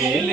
Él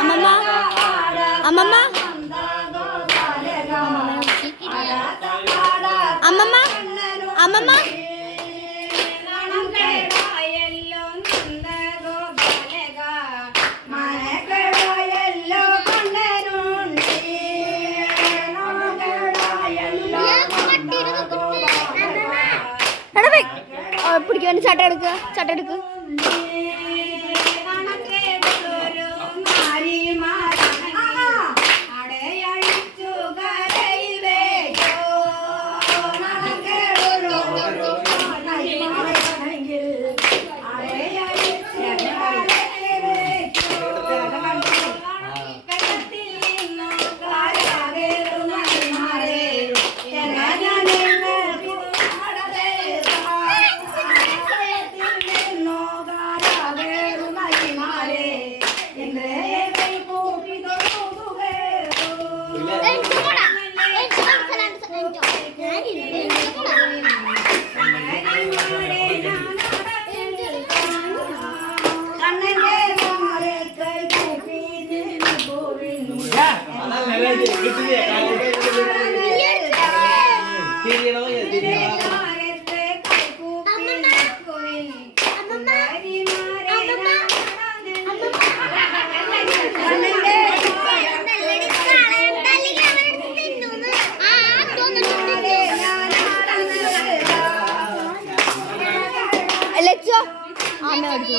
അമ്മമ്മ? അമ്മമ്മ? അമ്മമ്മ? അമ്മമ്മ? പിടിക്കുക ചട്ട എടുക്കുക ചട്ട എടുക്കുക தெரியணும் தெரியணும் ಅಲೆಕ್ಸಾ ಆಮೇಲೆ ಹೊಡೆದು